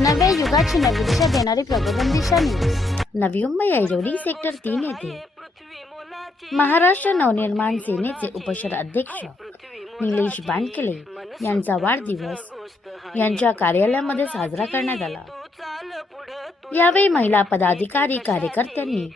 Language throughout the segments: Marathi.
नव्या युगाची नवी दिशा देणारी प्रबोधन दिशा न्यूज नवी मुंबई ऐरोली सेक्टर तीन येथे महाराष्ट्र नवनिर्माण सेनेचे उपशहर अध्यक्ष निलेश बांडकेले यांचा वाढदिवस यांच्या कार्यालयामध्ये साजरा करण्यात आला. यावेळी महिला पदाधिकारी कार्यकर्त्यांनी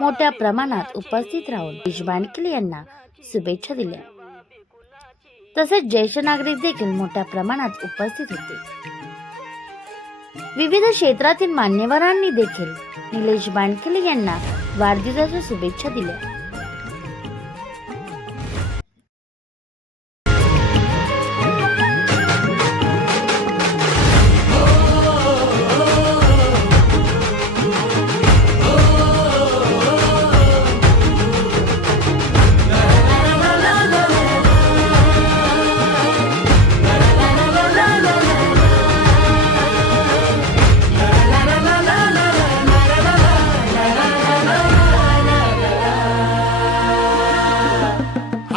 मोठ्या प्रमाणात उपस्थित राहून निलेश बांडकेले यांना शुभेच्छा दिल्या. तसेच ज्येष्ठ नागरिक देखील मोठ्या प्रमाणात उपस्थित होते. विविध क्षेत्रातील मान्यवरांनी देखील निलेश बांडकेले यांना वाढदिवसाच्या शुभेच्छा दिल्या.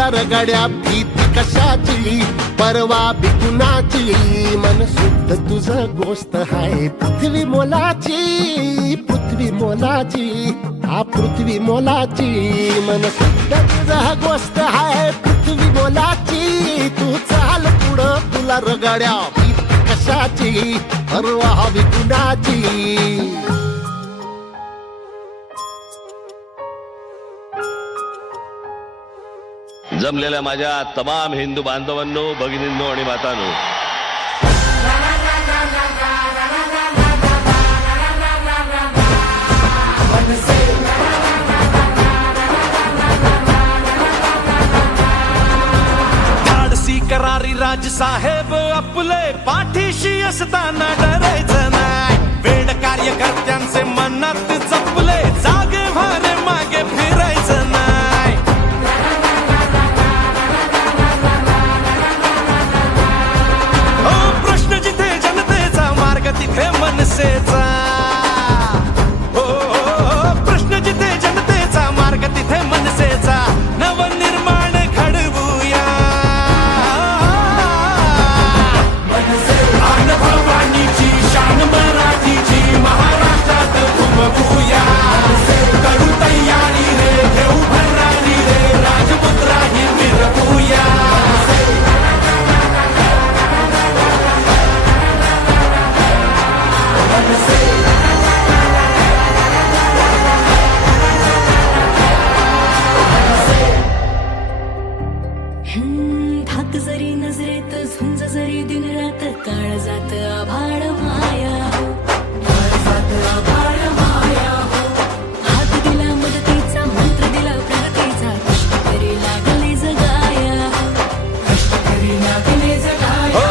तुला रगड्या भीती कशाची? परवा बिकुनाची मन शुद्ध तुझं गोष्ट हाय. पृथ्वी मोलाची पृथ्वी मोलाची हा पृथ्वी मोलाची. मन शुद्ध तुझं गोष्ट हाय. पृथ्वी मोलाची तू चाल पुढं. तुला रगड्या भीती कशाची? परवा बिकुनाची जमलेल्या माझ्या तमाम हिंदू बांधवांनो भगिनींनो आणि मातांनो. धाडसी करारी राजसाहेब आपले पाठीशी असताना धाक जरी नजरेत झुंज जरी दिन रात काळ जात आभाळ माया. काळ जात आभाळ माया. हात दिला मदतीचा मंत्र दिला प्रगतीचा कष्ट करी लागले जगाया. हो. कष्ट करी लागले जगाया.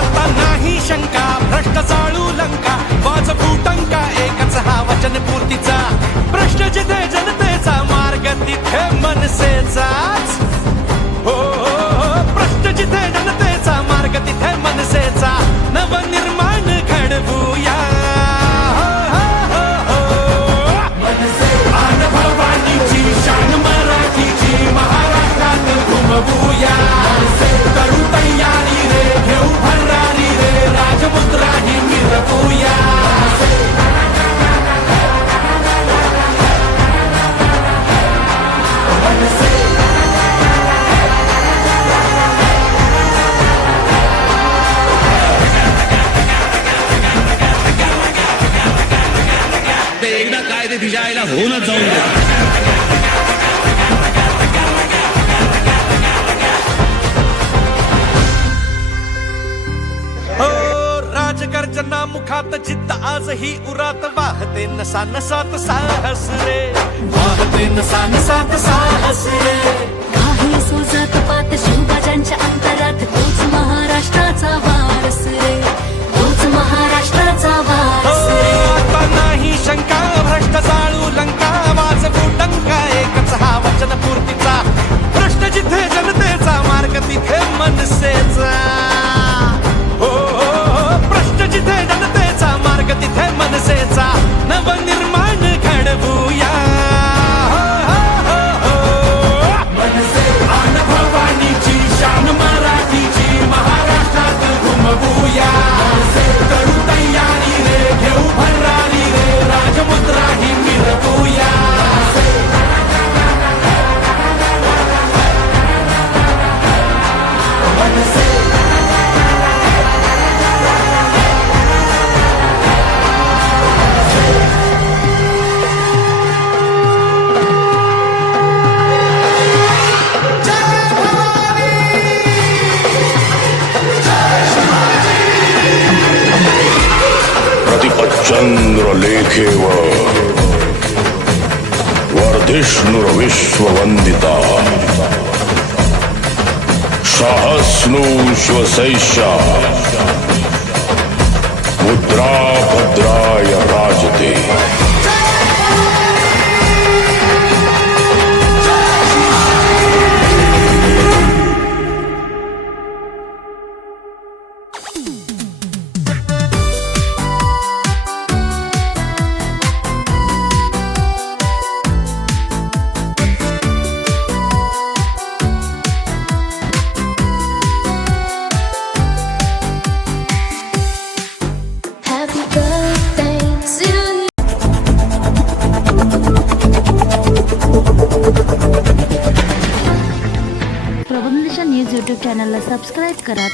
आता नाही शंका. भ्रष्ट चाळू लंका. वाज फुटंका एकच हा वचन पूर्तीचा. प्रश्न जिथे जनतेचा मार्ग तिथे मनसेचाच तिच्या आईला होऊनच जाऊन दे. हो राजगर्जना मुखात जिद्द आजही उरात. वाहते नसा नसात साहस रे. वाहते नसा नसात साहस रे. काही सोजत पात शिवबाजांच्या अंतरात तोच महाराष्ट्राचा तिथे मनसेचा केवळ वर्धिष्णुरविश्ववन्दिता। सहस्नुश्वसैषा मुद्रा भद्राय राजते। सबस्क्राईब करा